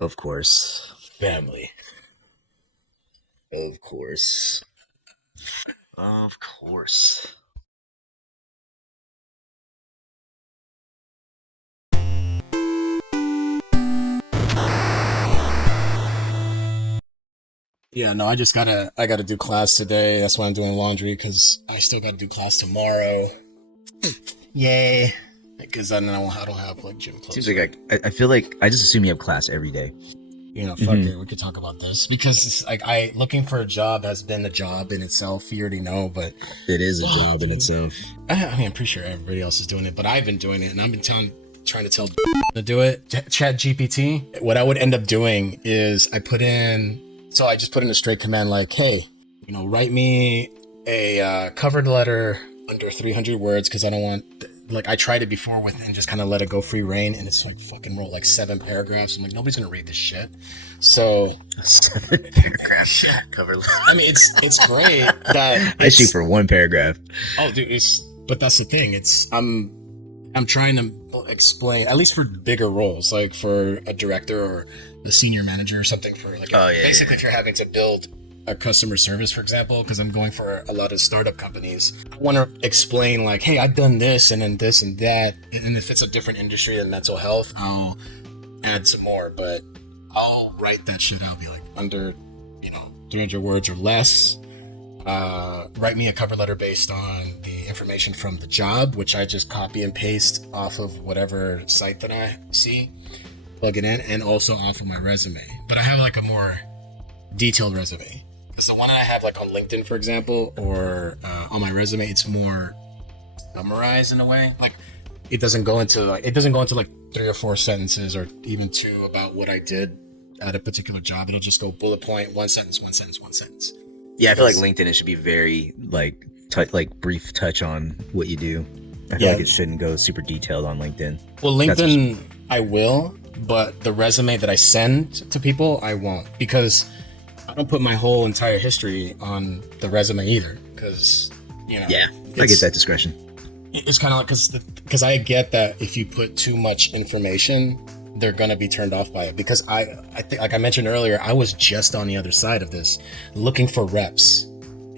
Of course. Family. Of course. Of course. Yeah, no, I gotta do class today. That's why I'm doing laundry, because I still gotta do class tomorrow. Yay. Because I don't have like gym clothes. Seems like I feel like I just assume you have class every day. You know, fuck it, we could talk about this. Because it's like looking for a job has been a job in itself, you already know, but It is a job in itself. I mean, I'm pretty sure everybody else is doing it, but I've been doing it, and I've been trying to tell to do it. Chat GPT. What I would end up doing is I just put in a straight command like, hey, write me a covered letter under 300 words, because I don't want, like, I tried it before with and just kind of let it go free reign, and it's like fucking wrote like 7 paragraphs. I'm like, nobody's gonna read this shit. So 7 paragraphs cover. I mean, it's great that I shoot for 1 paragraph. Oh, dude, but that's the thing. I'm trying to explain, at least for bigger roles, like for a director or the senior manager or something, for like basically if you're having to build a customer service, for example, because I'm going for a lot of startup companies. I want to explain like, hey, I've done this and then this and that, and if it's a different industry than mental health, I'll add some more, but I'll write that shit out, be like under 300 words or less. Write me a cover letter based on the information from the job, which I just copy and paste off of whatever site that I see, plug it in, and also off of my resume. But I have like a more detailed resume. Because the one I have like on LinkedIn, for example, or on my resume, it's more summarized in a way. Like it doesn't go into like 3 or 4 sentences or even 2 about what I did at a particular job. It'll just go bullet point, 1 sentence, 1 sentence, 1 sentence. Yeah, I feel like LinkedIn, it should be very like brief touch on what you do. I feel like it shouldn't go super detailed on LinkedIn. Well, LinkedIn, I will, but the resume that I send to people, I won't, because I don't put my whole entire history on the resume either, because Yeah, I get that discretion. It's kind of like because I get that if you put too much information, they're gonna be turned off by it. Because I think, like I mentioned earlier, I was just on the other side of this, looking for reps.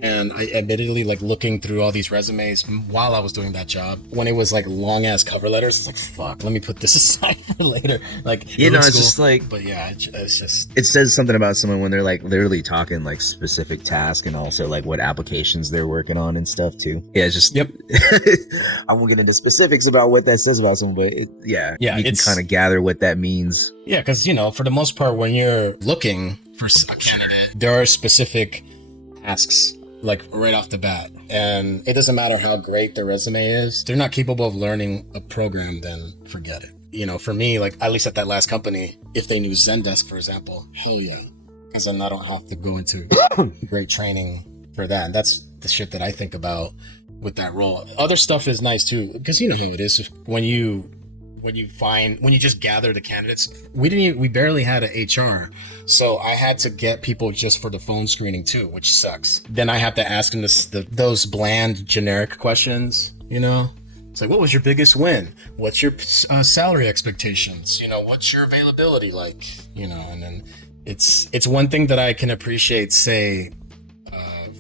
And I admittedly, like, looking through all these resumes while I was doing that job, when it was like long ass cover letters, it's like, fuck, let me put this aside for later. Like, it's just like, but yeah, it's just, it says something about someone when they're like literally talking like specific tasks and also like what applications they're working on and stuff too. Yeah, it's just, yep. I won't get into specifics about what that says about someone, but you can kind of gather what that means. Yeah, because for the most part, when you're looking for a candidate, there are specific tasks, like right off the bat, and it doesn't matter how great their resume is. They're not capable of learning a program, then forget it. For me, like, at least at that last company, if they knew Zendesk, for example, hell yeah, because then I don't have to go into great training for that. And that's the shit that I think about with that role. Other stuff is nice too, because you know how it is when you just gather the candidates. We barely had an HR, so I had to get people just for the phone screening too, which sucks. Then I have to ask them those bland generic questions. It's like, what was your biggest win? What's your salary expectations? What's your availability like? And then it's one thing that I can appreciate, say,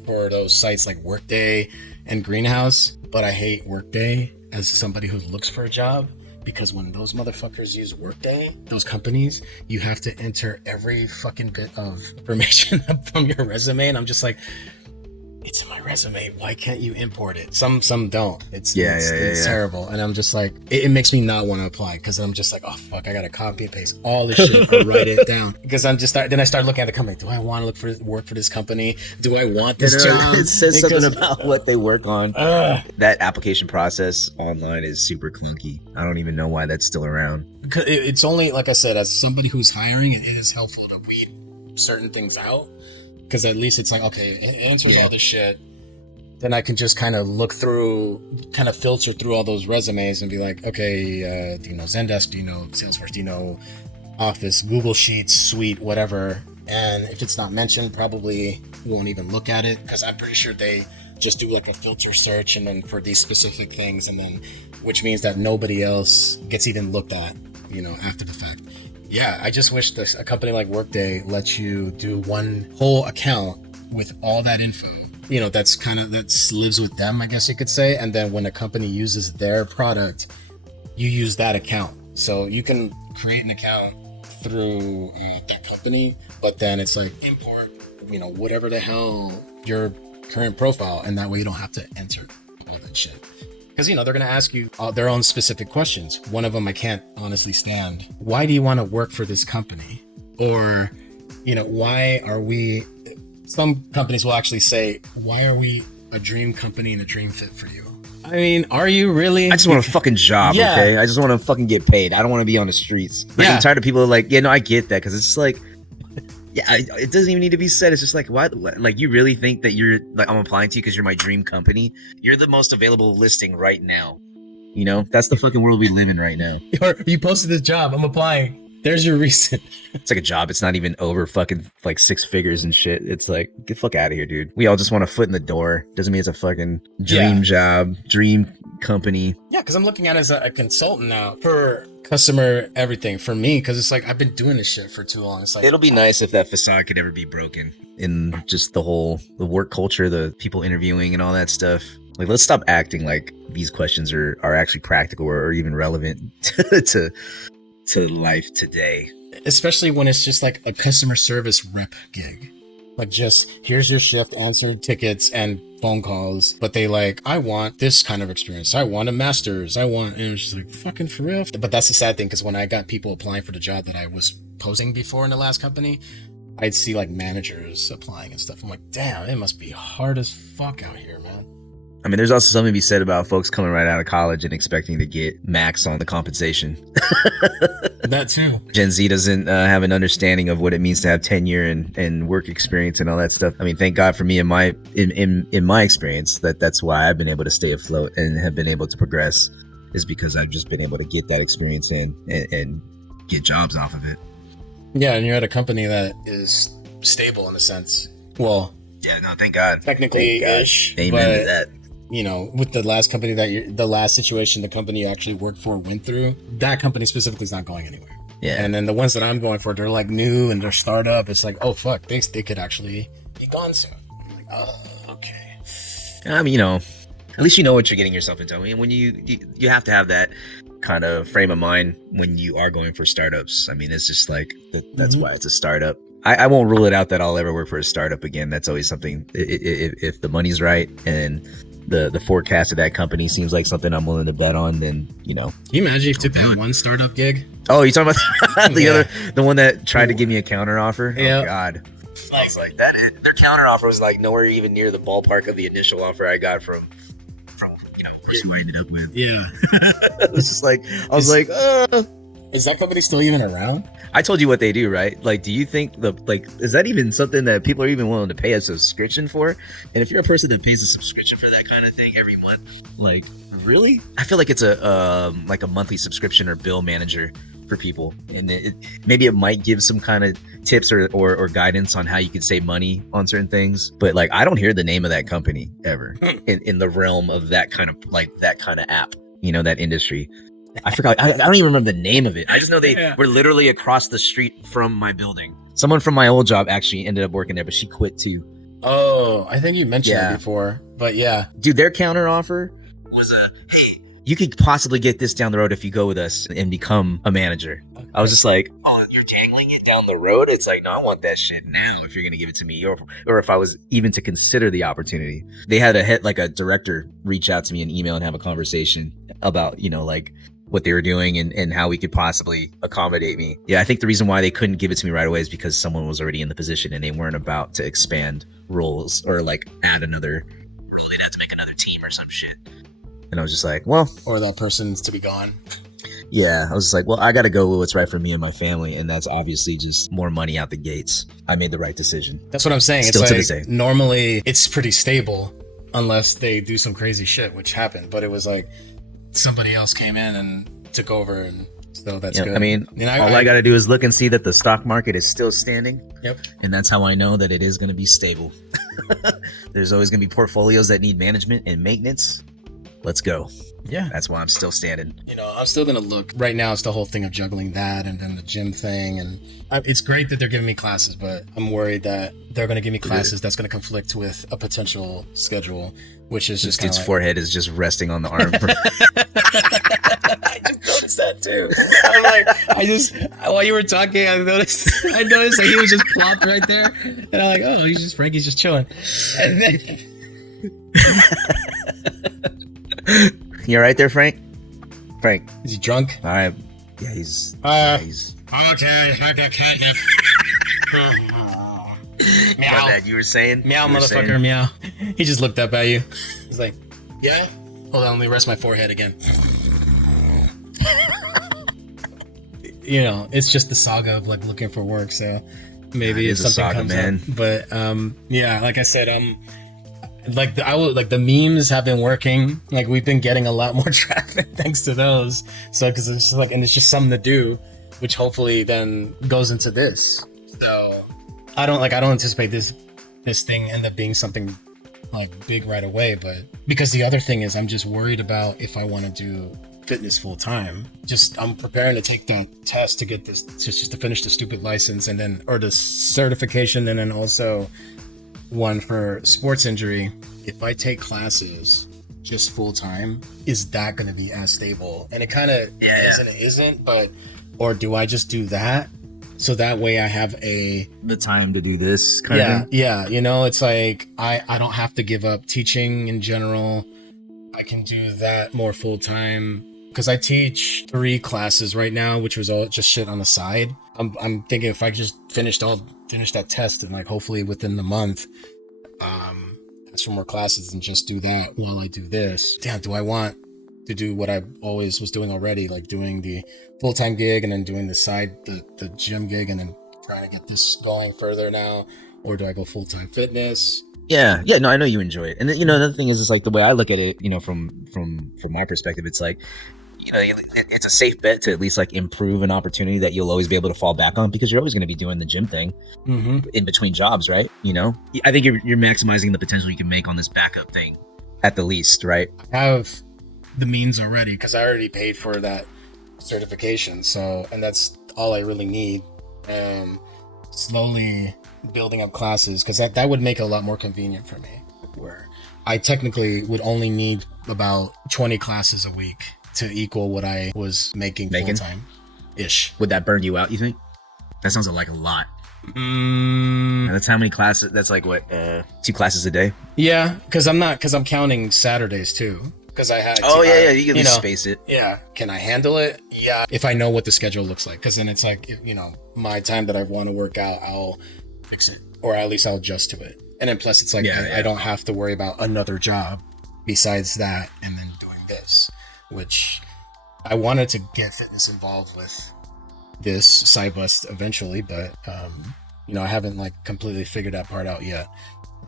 for those sites like Workday and Greenhouse, but I hate Workday as somebody who looks for a job. Because when those motherfuckers use Workday, those companies, you have to enter every fucking bit of information from your resume. And I'm just like, it's in my resume. Why can't you import it? Some don't. It's terrible. And I'm just like, it makes me not want to apply, because I'm just like, oh fuck, I gotta copy and paste all this shit or write it down. Because then I start looking at the company. Do I want to work for this company? Do I want this job? It says something about what they work on. That application process online is super clunky. I don't even know why that's still around. It's only, like I said, as somebody who's hiring, it is helpful to weed certain things out. Because at least it's like, okay, it answers all this shit. Then I can just kind of look through, kind of filter through all those resumes and be like, okay, do you know Zendesk? Do you know Salesforce? Do you know Office, Google Sheets, Suite, whatever? And if it's not mentioned, probably we won't even look at it, because I'm pretty sure they just do like a filter search and then for these specific things, and then which means that nobody else gets even looked at, after the fact. Yeah, I just wish a company like Workday lets you do one whole account with all that info. That lives with them, I guess you could say. And then when a company uses their product, you use that account. So you can create an account through that company, but then it's like import, whatever the hell your current profile, and that way you don't have to enter all that shit. Because, they're going to ask you their own specific questions. One of them I can't honestly stand. Why do you want to work for this company? Or, why are we... Some companies will actually say, why are we a dream company and a dream fit for you? I mean, are you really? I just want a fucking job, Yeah. okay? I just want to fucking get paid. I don't want to be on the streets. Like, I'm tired of people like, I get that, because it's just like, it doesn't even need to be said. It's just like, why? Like, you really think that you're like, I'm applying to you because you're my dream company? You're the most available listing right now. That's the fucking world we live in right now. Or you posted this job, I'm applying. There's your reason. It's like a job. It's not even over fucking like 6 figures and shit. It's like, get the fuck out of here, dude. We all just want a foot in the door. Doesn't mean it's a fucking dream job, dream company. Yeah, because I'm looking at it as a consultant now per customer everything for me, because it's like I've been doing this shit for too long. It's like, it'll be nice if that facade could ever be broken in just the work culture, the people interviewing and all that stuff. Like, let's stop acting like these questions are actually practical or even relevant to life today. Especially when it's just like a customer service rep gig. Like, just here's your shift, answer tickets and phone calls. But they like, I want this kind of experience. I want a master's. And it was just like, fucking for real. But that's the sad thing, because when I got people applying for the job that I was posing before in the last company, I'd see like managers applying and stuff. I'm like, damn, it must be hard as fuck out here, man. I mean, there's also something to be said about folks coming right out of college and expecting to get max on the compensation. That too. Gen Z doesn't have an understanding of what it means to have tenure and work experience and all that stuff. I mean, thank God for me in my experience, that's why I've been able to stay afloat and have been able to progress, is because I've just been able to get that experience in and get jobs off of it. Yeah, and you're at a company that is stable in a sense. Well, yeah, no, thank God. Technically-ish. Amen to that. With the last company the last situation the company you actually worked for went through, that company specifically is not going anywhere. Yeah. And then the ones that I'm going for, they're like new and they're startup. It's like, oh fuck, they could actually be gone soon. I'm like, oh, okay. I mean, at least you know what you're getting yourself into. I mean, when you have to have that kind of frame of mind when you are going for startups. I mean, it's just like that's why it's a startup. I won't rule it out that I'll ever work for a startup again. That's always something, if the money's right and the forecast of that company seems like something I'm willing to bet on, then, Can you imagine if you took that one startup gig? Oh, you talking about the one that tried to give me a counter offer? Yeah. Oh, God. I was like, their counter offer was like nowhere even near the ballpark of the initial offer I got from the person I ended up with. Yeah. It was just like, I was like, Is that company still even around? I told you what they do, right? Like, do you think is that even something that people are even willing to pay a subscription for? And if you're a person that pays a subscription for that kind of thing every month, like, really? I feel like it's a monthly subscription or bill manager for people, and maybe it might give some kind of tips or guidance on how you could save money on certain things. But like, I don't hear the name of that company ever in the realm of that kind of app, that industry. I forgot. I don't even remember the name of it. I just know they were literally across the street from my building. Someone from my old job actually ended up working there, but she quit too. Oh, I think you mentioned it before, but yeah. Dude, their counter offer was hey, you could possibly get this down the road if you go with us and become a manager. Okay. I was just like, oh, you're tangling it down the road? It's like, no, I want that shit now if you're going to give it to me, or if I was even to consider the opportunity. They had a director reach out to me and email and have a conversation about, what they were doing and how we could possibly accommodate me. Yeah, I think the reason why they couldn't give it to me right away is because someone was already in the position and they weren't about to expand roles or add another role. They'd have to make another team or some shit. And I was just like, well... Or that person's to be gone. Yeah, I was just like, well, I got to go with what's right for me and my family. And that's obviously just more money out the gates. I made the right decision. That's what I'm saying. Still it's to like, the same. Normally it's pretty stable unless they do some crazy shit, which happened. But it was like somebody else came in and took over and So that's good. I mean, all I got to do is look and see that the stock market is still standing. Yep. And that's how I know that it is going to be stable. There's always going to be portfolios that need management and maintenance. Let's go. Yeah. That's why I'm still standing. I'm still going to look. Right now, it's the whole thing of juggling that and then the gym thing. And it's great that they're giving me classes, but I'm worried that they're going to give me classes that's going to conflict with a potential schedule, which is just dude's forehead is just resting on the arm. I just noticed that too. I'm like, while you were talking, I noticed that he was just plopped right there, and I'm like, oh, Frankie's just chilling. And then, you all right there, Frank? Frank, is he drunk? All right. Yeah, he's. Okay. Meow. That you were saying? Meow, motherfucker, meow. He just looked up at you. He's like, yeah? Hold on, let me rest my forehead again. It's just the saga of like looking for work, so maybe if something comes up. But yeah, like I said, the memes have been working. Like we've been getting a lot more traffic thanks to those. So because it's like, and it's just something to do, which hopefully then goes into this. So I don't anticipate this thing end up being something like big right away, but because the other thing is I'm just worried about if I want to do fitness full time. I'm preparing to take that test to get this, just to finish the stupid license and then, or the certification, and then also one for sports injury. If I take classes just full time, is that going to be as stable? And it kind of is and it isn't, but, or do I just do that? So that way I have the time to do this kind of thing? Yeah. It's like, I don't have to give up teaching in general. I can do that more full time because I teach 3 classes right now, which was all just shit on the side. I'm thinking if I just finish that test and like hopefully within the month, ask for more classes and just do that while I do this. Damn, do I want to do what I always was doing already, like doing the full-time gig and then doing the gym gig and then trying to get this going further now, or do I go full-time fitness? Yeah, no, I know you enjoy it. And then, another thing is like the way I look at it, from my perspective, it's like, it's a safe bet to at least like improve an opportunity that you'll always be able to fall back on, because you're always going to be doing the gym thing in between jobs, right? I think you're maximizing the potential you can make on this backup thing at the least, right? I have the means already because I already paid for that certification, and that's all I really need. Slowly building up classes, because that would make it a lot more convenient for me, where I technically would only need about 20 classes a week to equal what I was making full-time ish. Would that burn you out, you think? That sounds like a lot. That's how many classes? That's like what, 2 classes a day? Yeah, because I'm counting Saturdays too. Because I had you can at least space it. Yeah, can I handle it? Yeah, if I know what the schedule looks like, because then it's like, my time that I want to work out, I'll fix it, or at least I'll adjust to it. And then plus it's like I don't have to worry about another job besides that and then doing this, which I wanted to get fitness involved with this SideBust eventually, but I haven't like completely figured that part out yet.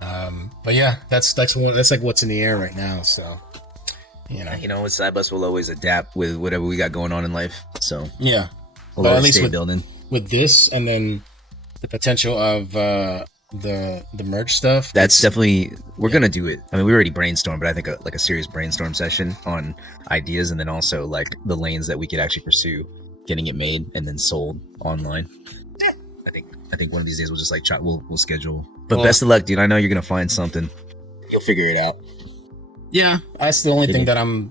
But yeah, that's like what's in the air right now. So with SideBust will always adapt with whatever we got going on in life. So yeah, we'll at least stay building with this, and then the potential of the merch stuff. That's definitely, we're gonna do it. I mean, we already brainstormed, but I think a serious brainstorm session on ideas, and then also like the lanes that we could actually pursue getting it made and then sold online. I think one of these days we'll just like try. We'll schedule. But best of luck, dude. I know you're gonna find something. You'll figure it out. Yeah, that's the only thing that I'm,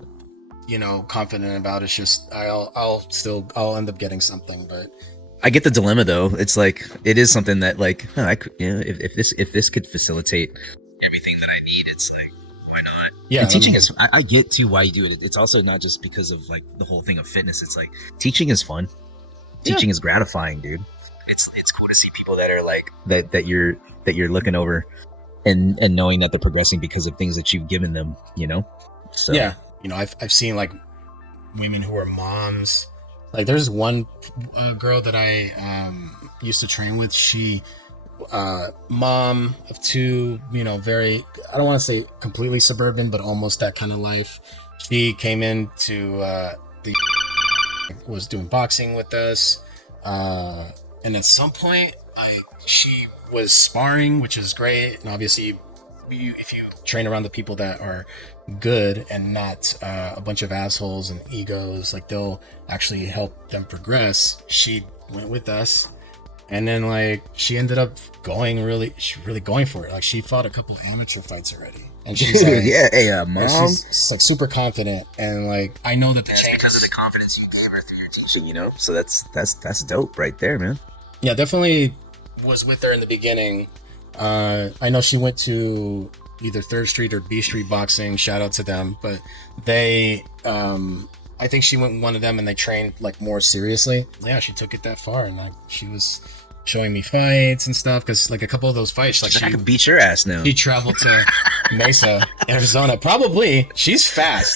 confident about. It's just I'll end up getting something, but I get the dilemma though. It's like it is something that like if this could facilitate everything that I need, it's like, why not? Yeah, and teaching is. I get too why you do it. It's also not just because of like the whole thing of fitness. It's like teaching is fun. Teaching is gratifying, dude. It's cool to see people that are like that you're looking over and knowing that they're progressing because of things that you've given them, So yeah, I've seen like women who are moms. Like there's one girl that I used to train with. She mom of 2, very, I don't want to say completely suburban, but almost that kind of life. She came into the was doing boxing with us, and at some point, she was sparring, which is great. And obviously, if you train around the people that are good and not a bunch of assholes and egos, like they'll actually help them progress. She went with us, and then like she ended up really going for it. Like she fought a couple amateur fights already. And she's like, mom. She's like super confident, and like I know that that's because of the confidence you gave her through your teaching, you know. So that's dope right there, man. Yeah, definitely was with her in the beginning. I know she went to either 3rd Street or B Street Boxing. Shout out to them, but they, I think she went with one of them, and they trained like more seriously. Yeah, she took it that far, and like she was showing me fights and stuff, because like a couple of those fights, like I could beat your ass now. She traveled to Mesa, Arizona. Probably. She's fast.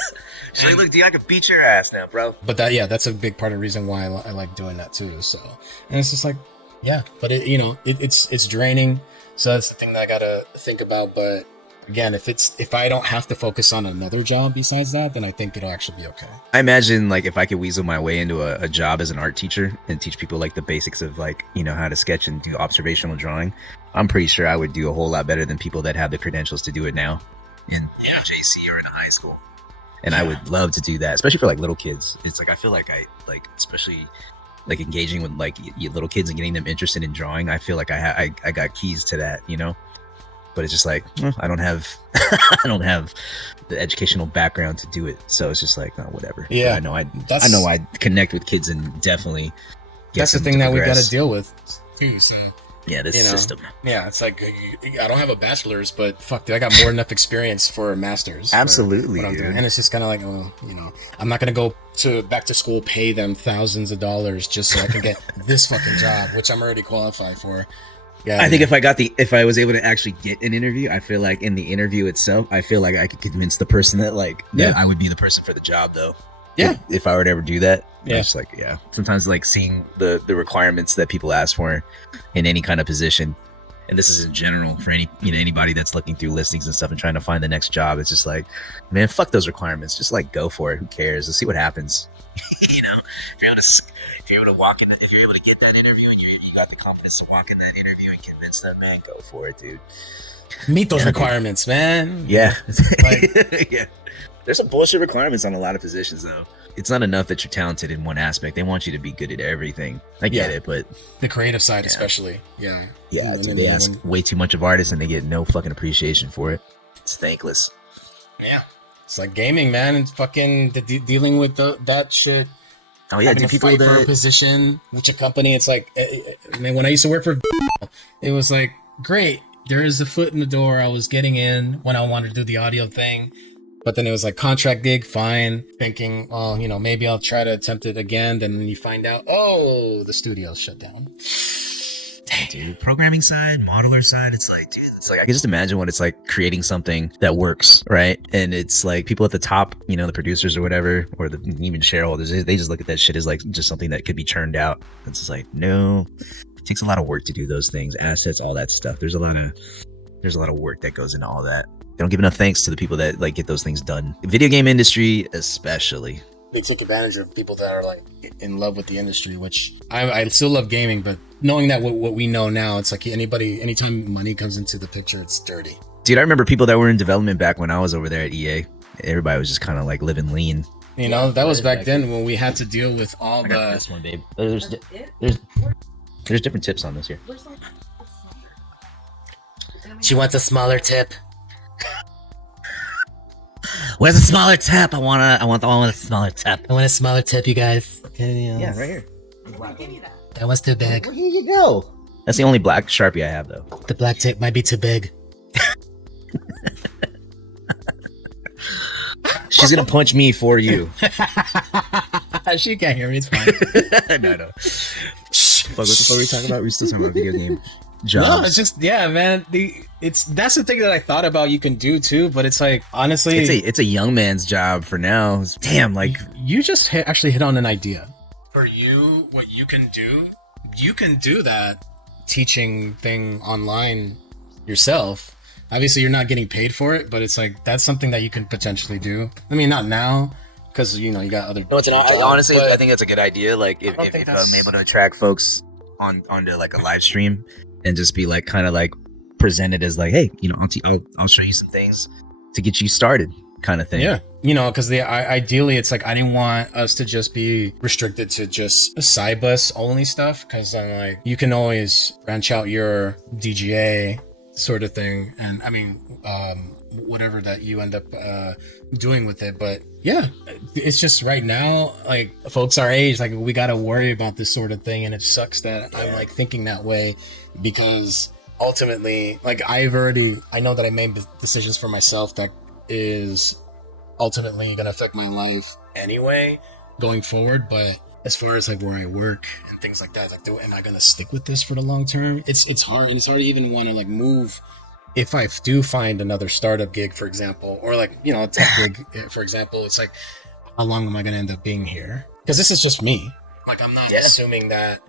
She's like, look, dude, I could beat your ass now, bro. But that's a big part of the reason why I like doing that too. So, and it's just like, yeah, but it's draining. So that's the thing that I gotta think about. But again, if I don't have to focus on another job besides that, then I think it'll actually be okay. I imagine like if I could weasel my way into a job as an art teacher and teach people like the basics of like, you know, how to sketch and do observational drawing, I'm pretty sure I would do a whole lot better than people that have the credentials to do it now in JC or in high school. And I would love to do that, especially for like little kids. It's like I feel like I like, especially like engaging with like little kids and getting them interested in drawing. I feel like I got keys to that, you know. But it's just like I don't have I don't have the educational background to do it, so it's just like whatever. Yeah, but I know I'd connect with kids and definitely that's the thing that we got to deal with too. So yeah, this system. Yeah, it's like I don't have a bachelor's, but fuck, dude, I got more than enough experience for a master's. Absolutely, and it's just kind of like, I'm not gonna go back to school, pay them thousands of dollars just so I can get this fucking job, which I'm already qualified for. Yeah, I think if I was able to actually get an interview, I feel like in the interview itself, I feel like I could convince the person that that I would be the person for the job though. Yeah. If I were to ever do that. Yeah. Just like, sometimes like seeing the requirements that people ask for in any kind of position. And this is in general for anybody that's looking through listings and stuff and trying to find the next job. It's just like, man, fuck those requirements. Just like go for it. Who cares? Let's see what happens. If you're able to walk in, if you're able to get that interview and you got the confidence to walk in that interview and convince them, man, go for it, dude. Meet those requirements, man. Yeah. Yeah. There's some bullshit requirements on a lot of positions, though. It's not enough that you're talented in one aspect. They want you to be good at everything. I get it, but the creative side, especially. Yeah. Yeah. They ask way too much of artists and they get no fucking appreciation for it. It's thankless. Yeah. It's like gaming, man, and fucking dealing with that shit. Oh yeah, having to fight for a position, which a company. It's like, man, when I used to work for, it was like, great. There is a foot in the door. I was getting in when I wanted to do the audio thing, but then it was like contract gig, fine. Thinking, well, maybe I'll try to attempt it again. Then you find out, the studio's shut down. Dang, dude. Programming side, modeler side, it's like, dude, I can just imagine what it's like creating something that works, right? And it's like people at the top, the producers or whatever, or even shareholders, they just look at that shit as like just something that could be churned out. It's just like, no, it takes a lot of work to do those things, assets, all that stuff. There's a lot of work that goes into all that. They don't give enough thanks to the people that like get those things done. Video game industry, especially. They take advantage of people that are like in love with the industry, which I still love gaming, but knowing that what we know now, it's like anytime money comes into the picture, it's dirty. Dude, I remember people that were in development back when I was over there at EA. Everybody was just kind of like living lean. That was back then when we had to deal with all the. This one, babe. There's different tips on this here. She wants a smaller tip. Where's the smaller tip? I want the one with a smaller tip. I want a smaller tip, you guys. Yeah, right here. That one's too big. Well, here you go. That's the only black Sharpie I have, though. The black tip might be too big. She's gonna punch me for you. She can't hear me. It's fine. No. Shh. Fuck, what the fuck are we talking about? We're still talking about video game jobs. No, it's just man. That's the thing that I thought about you can do too, but it's like honestly, it's a young man's job for now. Damn, like you just actually hit on an idea. For you, what you can do that teaching thing online yourself. Obviously, you're not getting paid for it, but it's like that's something that you can potentially do. I mean, not now, because you got other. No, honestly, but I think that's a good idea. Like if I'm able to attract folks onto like a live stream and just be like kind of like presented as like, hey, I'll show you some things to get you started, kind of thing. Yeah, because ideally it's like I didn't want us to just be restricted to just SideBust only stuff, because I'm like, you can always branch out your DGA sort of thing, and I mean whatever that you end up doing with it. But yeah, it's just right now, like folks our age, like we got to worry about this sort of thing, and it sucks that I'm like thinking that way, because ultimately, like I know that I made decisions for myself that is ultimately gonna affect my life anyway going forward. But as far as like where I work and things like that, like am I gonna stick with this for the long term? It's hard, and it's hard to even want to like move if I do find another startup gig, for example, or like a tech gig, for example. It's like, how long am I gonna end up being here? Because this is just me. Like I'm not assuming that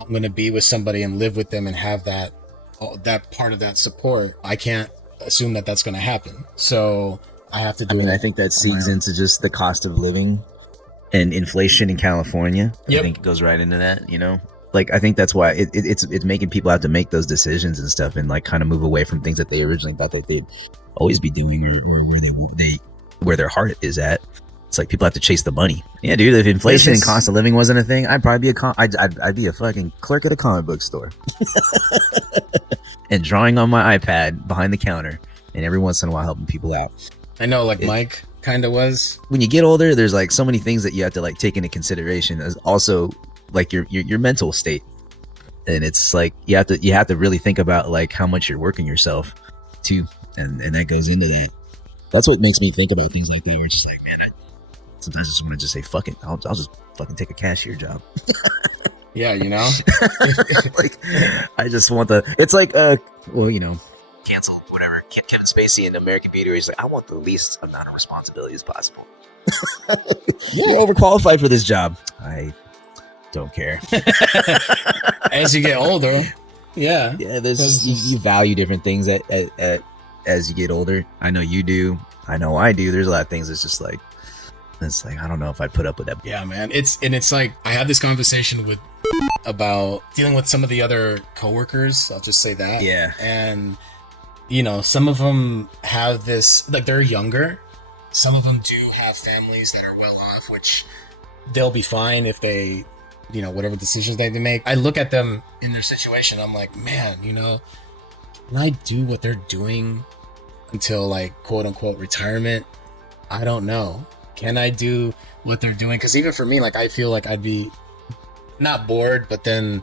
I'm gonna be with somebody and live with them and have that part of that support. I can't assume that that's gonna happen. So I have to do it. I think that segues into just the cost of living and inflation in California. I think it goes right into that, Like I think that's why it's making people have to make those decisions and stuff, and like kind of move away from things that they originally thought that they'd always be doing, or where their heart is at. It's like people have to chase the money. Yeah, dude. If inflation and cost of living wasn't a thing, I'd probably be I'd be a fucking clerk at a comic book store, and drawing on my iPad behind the counter, and every once in a while helping people out. I know, like Mike kind of was. When you get older, there's like so many things that you have to like take into consideration, as also like your mental state, and it's like you have to really think about like how much you're working yourself too, and that goes into that. That's what makes me think about things like that. You're just like, man, sometimes I just want to just say fuck it, I'll just fucking take a cashier job. Yeah, like I just want it's like cancel whatever Kevin Spacey in American Beauty, where he's like, I want the least amount of responsibility as possible. You're overqualified for this job. I don't care. As you get older, there's you value different things as you get older. I know you do. I know I do. There's a lot of things that's just like, I don't know if I'd put up with that. Yeah, man. It's like I had this conversation about dealing with some of the other coworkers. I'll just say that. Yeah. And some of them have this, like they're younger. Some of them do have families that are well off, which they'll be fine if they, whatever decisions they make. I look at them in their situation. I'm like, man, can I do what they're doing until like quote unquote retirement? I don't know. Can I do what they're doing? Because even for me, like I feel like I'd be not bored, but then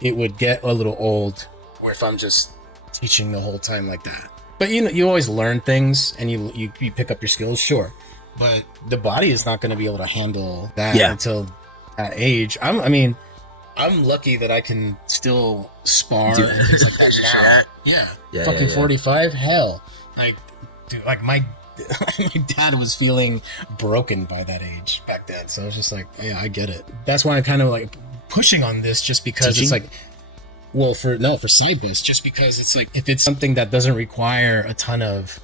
it would get a little old, or if I'm just teaching the whole time like that. But you always learn things, and you pick up your skills, sure, but the body is not going to be able to handle that until that age. I'm lucky that I can still spar and things like that now. Yeah, fucking 45. Hell, like, dude, like my dad was feeling broken by that age back then, so it's just like, yeah, I get it. That's why I'm kind of like pushing on this, just because it's like, well, for SideBust, just because it's like, if it's something that doesn't require a ton of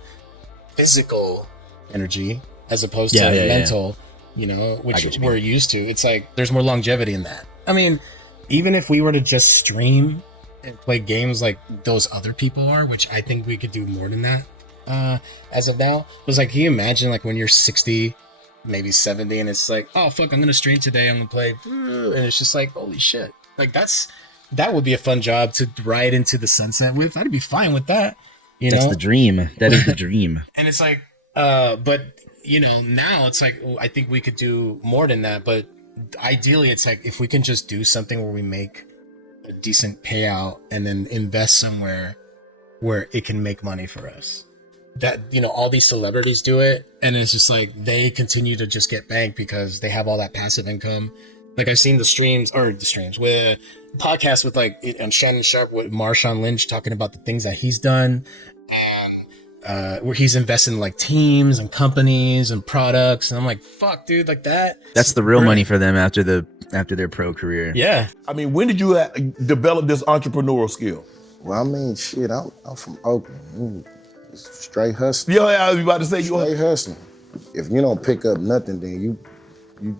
physical energy as opposed to mental, which we're used to, it's like there's more longevity in that. I mean, even if we were to just stream and play games like those other people are, which I think we could do more than that as of now. It was like, can you imagine like when you're 60, maybe 70, and it's like, oh fuck, I'm gonna stream today, I'm gonna play, and it's just like, holy shit, like that would be a fun job to ride into the sunset with. I'd be fine with that. That's the dream. That is the dream. And it's like, but now it's like, I think we could do more than that. But ideally, it's like, if we can just do something where we make a decent payout and then invest somewhere where it can make money for us. That, all these celebrities do it, and it's just like they continue to just get banked because they have all that passive income. Like I've seen the streams with podcasts with like Shannon Sharp with Marshawn Lynch talking about the things that he's done, and where he's invested in like teams and companies and products, and I'm like, fuck, dude, like that's the real money for them after their pro career. Yeah. I mean, when did you develop this entrepreneurial skill? Well, I mean, shit, I'm from Oakland. Straight hustling. Yeah, I was about to say Straight hustling. If you don't pick up nothing, then you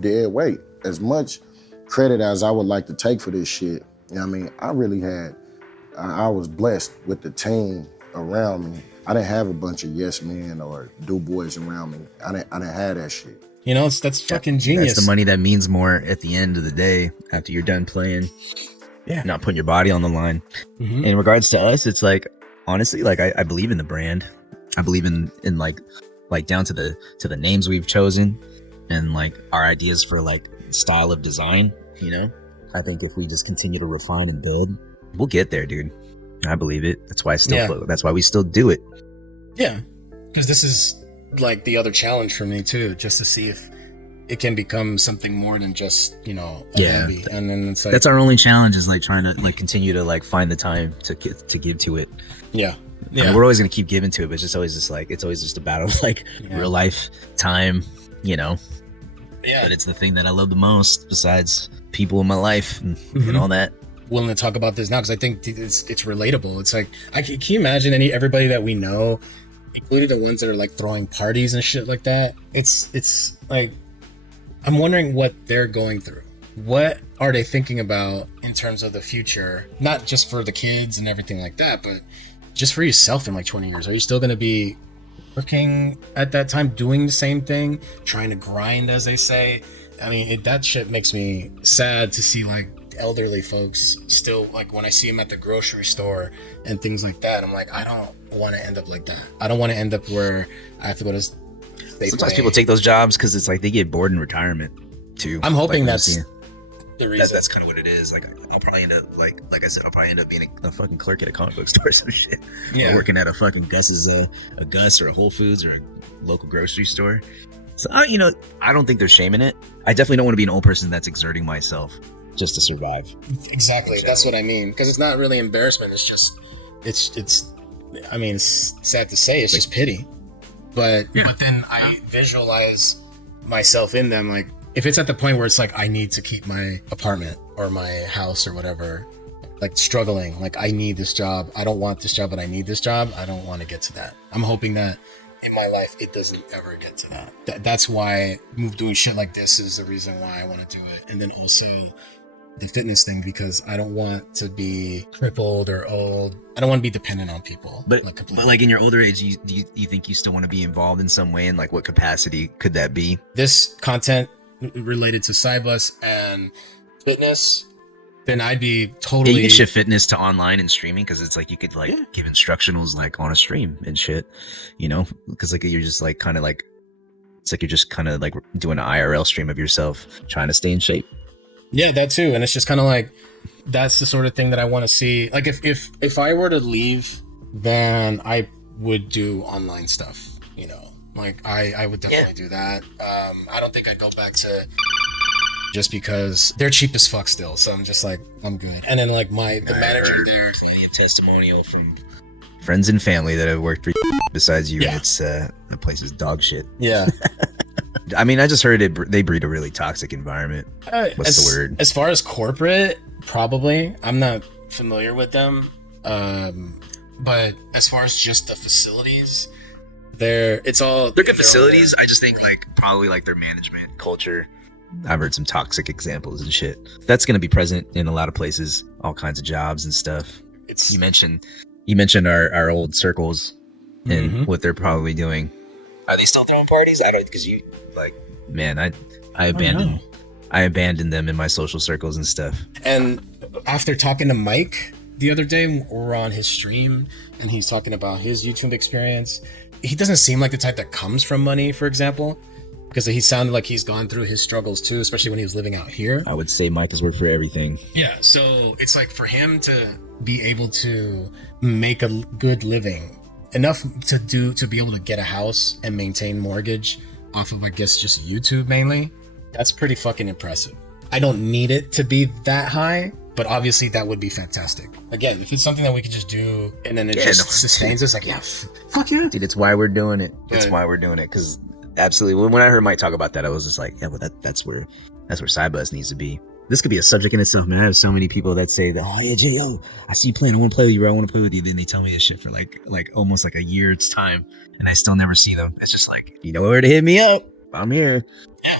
dead weight. As much credit as I would like to take for this shit, you know what I mean? I really had, I was blessed with the team around me. I didn't have a bunch of yes men or do boys around me. I didn't have that shit. You know, that's fucking genius. That's the money that means more at the end of the day after you're done playing. Yeah. Not putting your body on the line. Mm-hmm. In regards to us, it's like, honestly, like I believe in the brand. I believe in like down to the names we've chosen and like our ideas for like style of design, you know? I think if we just continue to refine and build, we'll get there, dude. I believe it. That's why that's why we still do it. Yeah. Because this is like the other challenge for me too, just to see if it can become something more than just, you know, a hobby. And then it's like, that's our only challenge, is like trying to like continue to like find the time to give to it. Yeah. I mean, we're always going to keep giving to it, but it's always just a battle of like real life time, you know? Yeah. But it's the thing that I love the most besides people in my life and all that. Willing to talk about this now because I think it's relatable. It's like, can you imagine everybody that we know, including the ones that are like throwing parties and shit like that? It's like, I'm wondering what they're going through. What are they thinking about in terms of the future? Not just for the kids and everything like that, but just for yourself in like 20 years. Are you still going to be working at that time, doing the same thing, trying to grind, as they say? I mean, that shit makes me sad to see like elderly folks still, like when I see them at the grocery store and things like that, I'm like, I don't want to end up like that. I don't want to end up where I have to go to sometimes people take those jobs because it's like they get bored in retirement too. I'm hoping like, that's the reason. That's kind of what it is. Like I'll probably end up like I said, I'll probably end up being a fucking clerk at a comic book store or some shit. Or working at a fucking Gus's a Gus or a Whole Foods or a local grocery store. So you know, I don't think there's shame in it. I definitely don't want to be an old person that's exerting myself just to survive. Exactly. That's what I mean. Because it's not really embarrassment. It's just it's I mean, it's sad to say, it's just pity. But then I visualize myself in them, like if it's at the point where it's like I need to keep my apartment or my house or whatever, like struggling, like I need this job, I don't want this job, but I need this job, I don't want to get to that. I'm hoping that in my life it doesn't ever get to that. That's why doing shit like this is the reason why I want to do it. And then also the fitness thing, because I don't want to be crippled or old. I don't want to be dependent on people. But like in your older age, do you think you still want to be involved in some way? And like what capacity could that be? This content related to SideBust and fitness, then I'd be totally... Yeah, you can shift fitness to online and streaming, because it's like you could like give instructionals like on a stream and shit, you know? Because like you're just like kind of like, it's like you're just kind of like doing an IRL stream of yourself trying to stay in shape. Yeah, that too. And it's just kind of like, that's the sort of thing that I want to see. Like if I were to leave, then I would do online stuff, you know, like I would definitely do that. I don't think I'd go back to, just because they're cheap as fuck still. So I'm just like, I'm good. And then like the manager there, a testimonial from friends and family that have worked for besides you. And it's the place is dog shit. Yeah. I mean, I just heard they breed a really toxic environment. What's the word? As far as corporate, probably. I'm not familiar with them. But as far as just the facilities, they're good facilities. I just think like probably like their management culture. I've heard some toxic examples and shit. That's going to be present in a lot of places, all kinds of jobs and stuff. You mentioned our old circles and what they're probably doing. Are they still throwing parties? I don't, because you like, man, I abandoned them in my social circles and stuff. And after talking to Mike the other day, we're on his stream and he's talking about his YouTube experience. He doesn't seem like the type that comes from money, for example, because he sounded like he's gone through his struggles too, especially when he was living out here. I would say Mike has worked for everything. Yeah, so it's like for him to be able to make a good living, enough to be able to get a house and maintain mortgage off of, I guess, just YouTube mainly. That's pretty fucking impressive. I don't need it to be that high, but obviously that would be fantastic. Again, if it's something that we could just do and then it sustains us, like, fuck yeah. Dude, it's why we're doing it. It's why we're doing it, because absolutely, when I heard Mike talk about that, I was just like, yeah, well, that's where SideBust needs to be. This could be a subject in itself, man. I have so many people that say that, oh yeah, J.O., I see you playing. I want to play with you, bro. I want to play with you. Then they tell me this shit for like almost like a year's time, and I still never see them. It's just like, you know where to hit me up. I'm here. Yeah.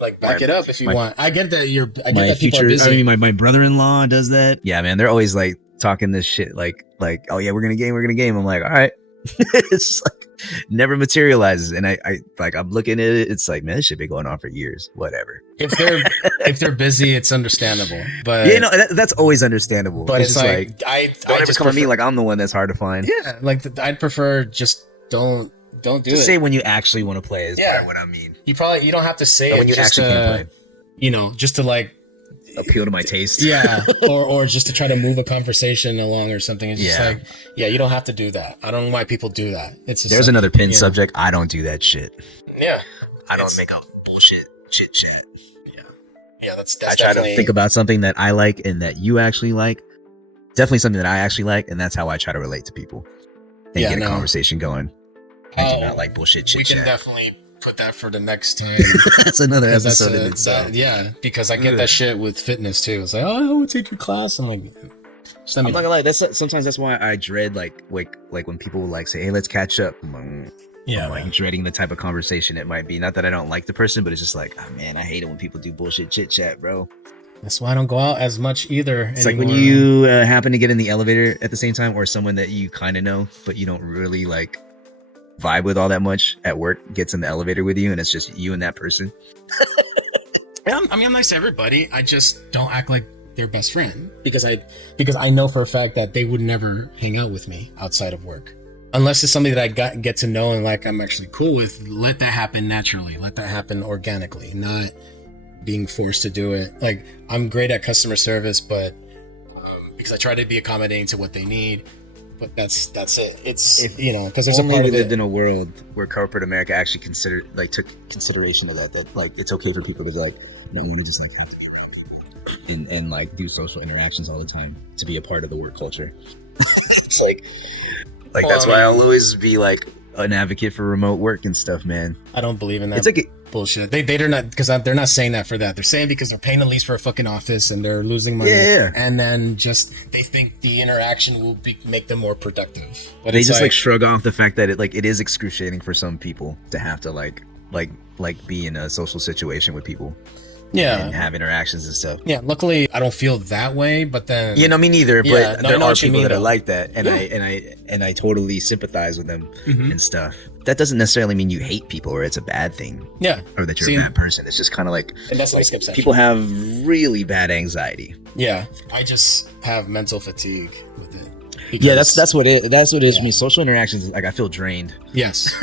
Like back it up if you want. I get that I get that people are busy. I mean, my brother-in-law does that. Yeah, man. They're always like talking this shit like, oh yeah, we're gonna game. I'm like, all right. It's just like never materializes, and I'm looking at it. It's like, man, this shit been going on for years. Whatever. If they're busy, it's understunderable. But yeah, no, that's always understandable. But it's like don't ever come at me like I'm the one that's hard to find. Yeah, like I'd prefer just don't do it. Just say when you actually want to play is part of what I mean. You don't have to say it when you actually can play. You know, just to like appeal to my taste. Yeah, or just to try to move a conversation along or something. It's just like, yeah, you don't have to do that. I don't know why people do that. It's just there's another pin subject. I don't do that shit. Yeah, I don't make up bullshit chit chat. Yeah, that's I try to think about something that I like and that you actually like. Definitely something that I actually like, and that's how I try to relate to people and get a conversation going. I do not like bullshit chit chat. We can definitely put that for the next time. That's another episode in itself. Yeah, because I get that shit with fitness too. It's like, oh, I will take your class. I'm like, I'm not gonna lie. Sometimes that's why I dread like when people like say, hey, let's catch up. I'm dreading the type of conversation it might be. Not that I don't like the person, but it's just like, oh man, I hate it when people do bullshit chit chat, bro. That's why I don't go out as much either. It's anymore. Like when you happen to get in the elevator at the same time, or someone that you kind of know, but you don't really like vibe with all that much at work gets in the elevator with you, and it's just you and that person. I'm nice to everybody. I just don't act like their best friend because I know for a fact that they would never hang out with me outside of work. Unless it's somebody that I get to know and like I'm actually cool with. Let that happen naturally. Let that happen organically, not being forced to do it. Like, I'm great at customer service, but because I try to be accommodating to what they need. But that's it. It's because there's a part of it. Lived in a world where corporate America actually took consideration of that like it's okay for people to be like, no, we just like have to and like do social interactions all the time to be a part of the work culture. It's like that's why I'll always be like an advocate for remote work and stuff, man. I don't believe in that. It's like bullshit. They're not, because they're not saying that for that. They're saying because they're paying the lease for a fucking office and they're losing money. Yeah. And then just they think the interaction will make them more productive. But they just like shrug off the fact that it is excruciating for some people to have to like be in a social situation with people. Yeah, and have interactions and stuff. Yeah, luckily I don't feel that way, but then me neither. But there are people that are like that, and I totally sympathize with them and stuff. That doesn't necessarily mean you hate people or it's a bad thing. Yeah, or that you're a bad person. It's just kind of like, and that's like people have really bad anxiety. Yeah, I just have mental fatigue with it. Yeah, that's what it is for me. Social interactions, like I feel drained. Yes,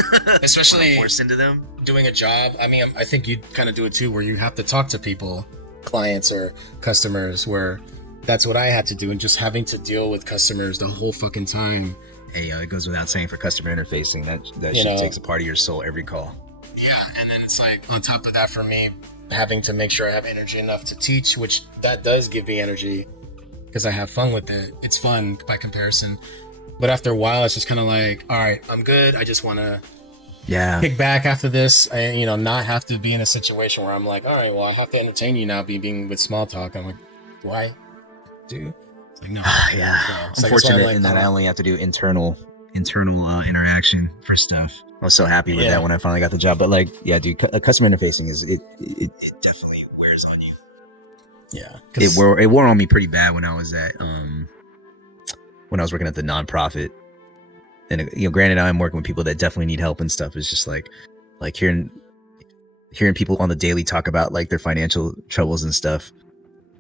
especially forced into them. Doing a job. I mean, I think you kind of do it too, where you have to talk to people, clients or customers. Where that's what I had to do, and just having to deal with customers the whole fucking time. Hey, it goes without saying for customer interfacing that shit takes a part of your soul every call. Yeah, and then it's like on top of that, for me, having to make sure I have energy enough to teach, which that does give me energy. Because I have fun with it. It's fun by comparison. But after a while, it's just kind of like, all right, I'm good. I just want to kick back after this. And, not have to be in a situation where I'm like, all right, well, I have to entertain you now, being with small talk. I'm like, do I? It's like, no. Yeah. So, unfortunate in that I only have to do internal interaction for stuff. I was so happy with that when I finally got the job. But like, yeah, dude, customer interfacing it definitely wears on you. Yeah, it wore on me pretty bad when I was working at the nonprofit, and granted, I'm working with people that definitely need help and stuff. It's just like hearing people on the daily talk about like their financial troubles and stuff,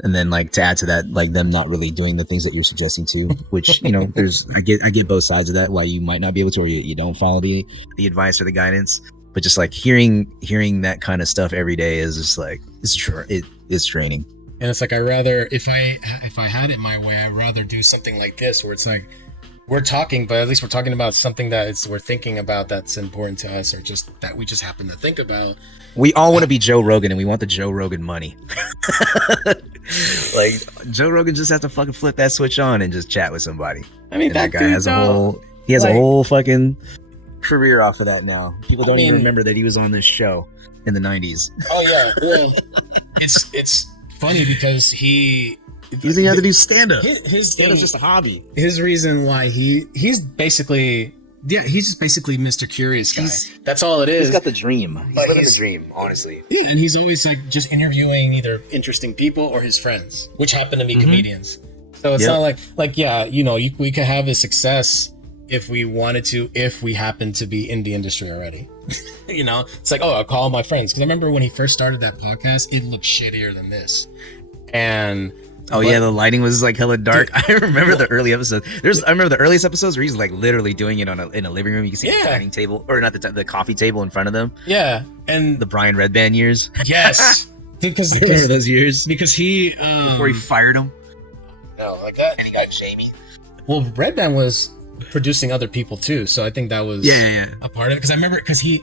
and then like to add to that, like them not really doing the things that you're suggesting to, which I get both sides of that. Why you might not be able to, or you don't follow the advice or the guidance, but just like hearing that kind of stuff every day is just like it's draining. And it's like, if I had it my way, I'd rather do something like this, where it's like, we're talking, but at least we're talking about something that we're thinking about that's important to us, or just that we just happen to think about. We all want to be Joe Rogan, and we want the Joe Rogan money. Like, Joe Rogan just has to fucking flip that switch on and just chat with somebody. I mean, that guy has a whole fucking career off of that now. People don't even remember that he was on this show in the 90s. Oh yeah, it's funny because he doesn't have to do stand up. His Stand-up's just a hobby. His reason why he's basically he's just basically Mr. Curious guy. That's all it is. He's got the dream. He's living the dream, honestly. And he's always like just interviewing either interesting people or his friends, which happen to be comedians. So it's not like yeah, you know, we could have a success if we wanted to, if we happen to be in the industry already. You know, it's like, oh, I'll call my friends. Because I remember when he first started that podcast, it looked shittier than this. And yeah, the lighting was like hella dark. Dude, I remember the early episodes. I remember the earliest episodes where he's like literally doing it in a living room. You can see the dining table, or not the coffee table in front of them. Yeah, and the Brian Redband years. Yes, because those years. Because he before he fired him. No, like that, and he got Jamie. Well, Redband was producing other people too, so I think that was a part of it. Because I remember, because he,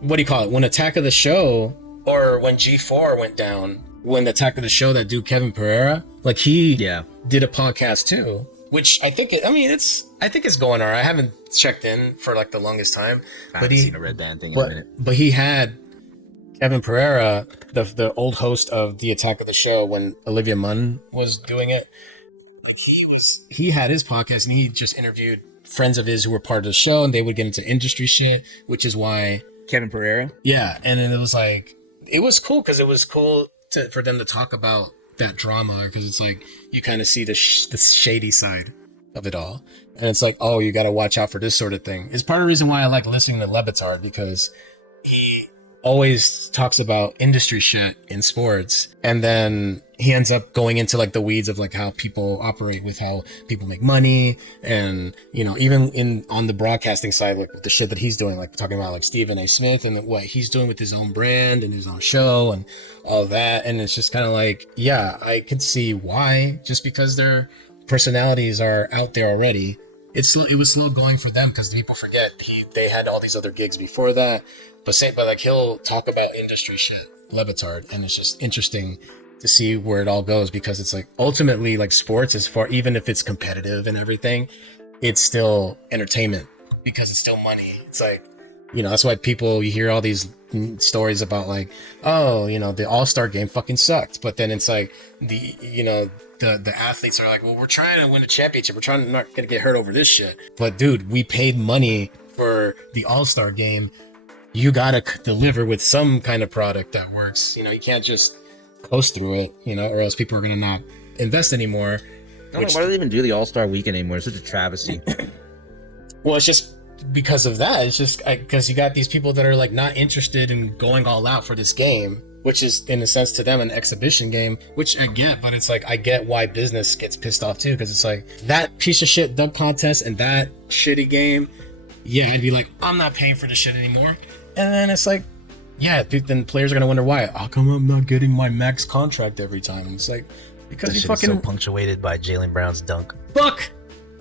what do you call it? When Attack of the Show, or when G4 went down. When the Attack of the Show, that dude Kevin Pereira, like he did a podcast too, which I think it's going all right. I haven't checked in for like the longest time, I haven't seen a Red Band thing in a minute. But he had Kevin Pereira, the old host of the Attack of the Show when Olivia Munn was doing it. Like he had his podcast and he just interviewed friends of his who were part of the show, and they would get into industry shit, which is why Kevin Pereira. Yeah, and then it was like it was cool because it was cool for them to talk about that drama, because it's like you kind of see the shady side of it all, and it's like, oh, you got to watch out for this sort of thing. It's part of the reason why I like listening to Levitard, because he always talks about industry shit in sports, and then he ends up going into like the weeds of like how people operate with how people make money, and you know, even on the broadcasting side, like with the shit that he's doing, like talking about like Stephen A. Smith and what he's doing with his own brand and his own show and all that. And it's just kind of like, yeah, I could see why, just because their personalities are out there already. It was slow going for them, because people forget they had all these other gigs before that. But like he'll talk about industry shit, Levitard, and it's just interesting to see where it all goes, because it's like ultimately like sports, as far, even if it's competitive and everything, it's still entertainment, because it's still money. It's like, you know, that's why you hear all these stories about like, oh, you know, the All-Star game fucking sucked, but then it's like the athletes are like, well, we're trying to win a championship, we're trying to not gonna get hurt over this shit. But dude, we paid money for the All-Star game. You gotta deliver with some kind of product that works. You know, you can't just coast through it, you know, or else people are gonna not invest anymore. Why do they even do the All-Star Weekend anymore? It's such a travesty. Well, it's just because of that. It's just because you got these people that are like not interested in going all out for this game, which is in a sense to them an exhibition game, which I get, but it's like I get why business gets pissed off too, because it's like that piece of shit dunk contest and that shitty game. Yeah, I'd be like, I'm not paying for this shit anymore. And then it's like, yeah, dude, then players are gonna wonder why. How come I'm not getting my max contract every time? And it's like, because that you shit fucking is so punctuated by Jaylen Brown's dunk. Fuck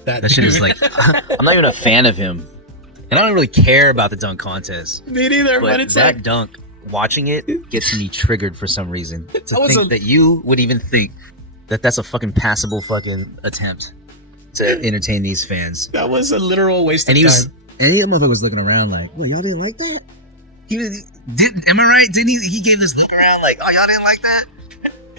that shit is like, I'm not even a fan of him, and I don't really care about the dunk contest. Me neither, but it's that like, dunk, watching it gets me triggered for some reason. To think that you would even think that that's a fucking passable fucking attempt to entertain these fans. That was a literal waste of time. And the motherfucker was looking around like, well, y'all didn't like that? Am I right? Didn't he gave this look around like, oh, y'all didn't like that?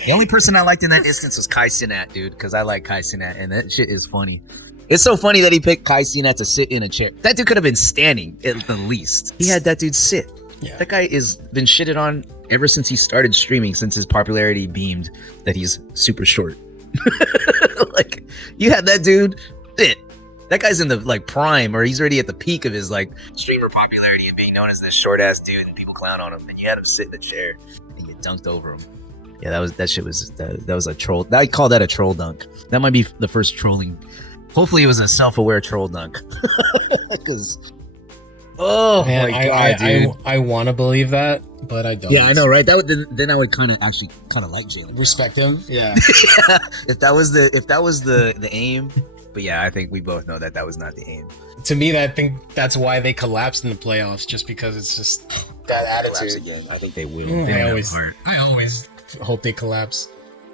The only person I liked in that instance was Kai Cenat, dude, because I like Kai Cenat, and that shit is funny. It's so funny that he picked Kai Cenat to sit in a chair. That dude could have been standing at the least. He had that dude sit. Yeah. That guy has been shitted on ever since he started streaming, since his popularity beamed that he's super short. Like, you had that dude sit. That guy's in the like prime, or he's already at the peak of his like streamer popularity of being known as this short ass dude, and people clown on him, and you had him sit in the chair and you dunked over him. Yeah, that was a troll. I call that a troll dunk. That might be the first trolling. Hopefully it was a self-aware troll dunk. Because man, my god, dude. I want to believe that, but I don't. Yeah, I know, right? That would then I would kind of like Jaylen. Respect him. Yeah. Yeah. If that was the aim. But yeah, I think we both know that was not the aim. To me, I think that's why they collapsed in the playoffs, just because it's just that attitude. Again. I think they will. I always hope they collapse,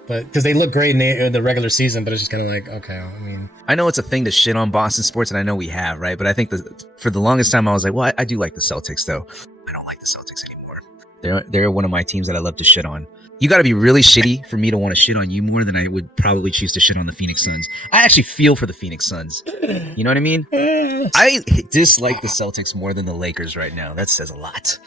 but because they look great in the regular season, but it's just kind of like, okay, I mean, I know it's a thing to shit on Boston sports, and I know we have, right? But I think for the longest time, I was like, well, I do like the Celtics, though. I don't like the Celtics anymore. They're one of my teams that I love to shit on. You got to be really shitty for me to want to shit on you more than I would probably choose to shit on the Phoenix Suns. I actually feel for the Phoenix Suns. You know what I mean? I dislike the Celtics more than the Lakers right now. That says a lot.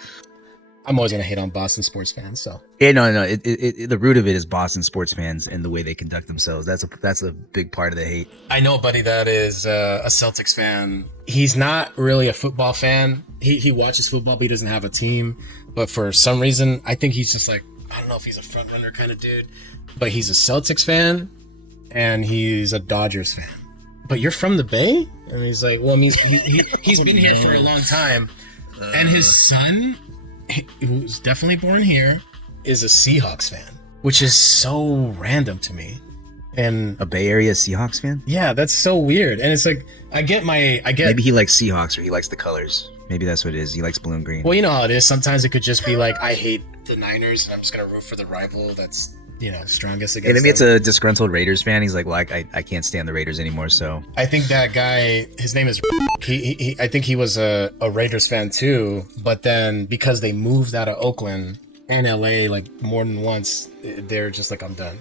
I'm always gonna hate on Boston sports fans. So Yeah, no. The root of it is Boston sports fans and the way they conduct themselves. That's a big part of the hate. I know a buddy that is a Celtics fan. He's not really a football fan. He watches football, but he doesn't have a team. But for some reason, I think he's just like, I don't know if he's a front runner kind of dude, but he's a Celtics fan and he's a Dodgers fan. But you're from the Bay? And he's like, well, I mean, he's been here for a long time, and his son, who's definitely born here, is a Seahawks fan, which is so random to me. And a Bay Area Seahawks fan? Yeah, that's so weird. And it's like, I get maybe he likes Seahawks or he likes the colors. Maybe that's what it is. He likes blue and green. Well, you know how it is. Sometimes it could just be like, I hate the Niners and I'm just gonna root for the rival that's, you know, strongest against maybe them. it's a disgruntled Raiders fan. He's like, well, I can't stand the Raiders anymore, so. I think that guy, his name is I think he was a Raiders fan too, but then because they moved out of Oakland and LA like more than once, they're just like, I'm done.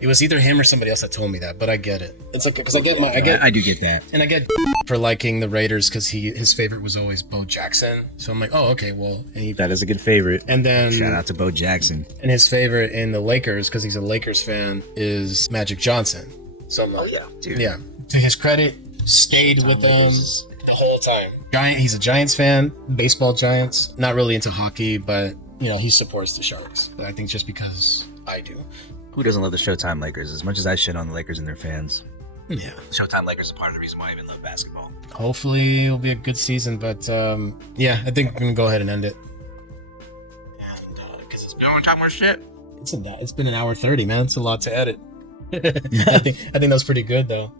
It was either him or somebody else that told me that, but I get it. It's like, because I do get that, and I get for liking the Raiders because his favorite was always Bo Jackson. So I'm like, oh, okay, well, that is a good favorite. And then shout out to Bo Jackson. And his favorite in the Lakers, because he's a Lakers fan, is Magic Johnson. So I'm like, dude. Yeah. To his credit, stayed with them the whole time. He's a Giants fan, baseball Giants. Not really into hockey, but you know he supports the Sharks. But I think just because I do. Who doesn't love the Showtime Lakers as much as I shit on the Lakers and their fans? Yeah. Showtime Lakers are part of the reason why I even love basketball. Hopefully it'll be a good season, but yeah, I think we're going to go ahead and end it. And because it's been want to talk more shit? It's been an hour 30, man. It's a lot to edit. I think that was pretty good, though.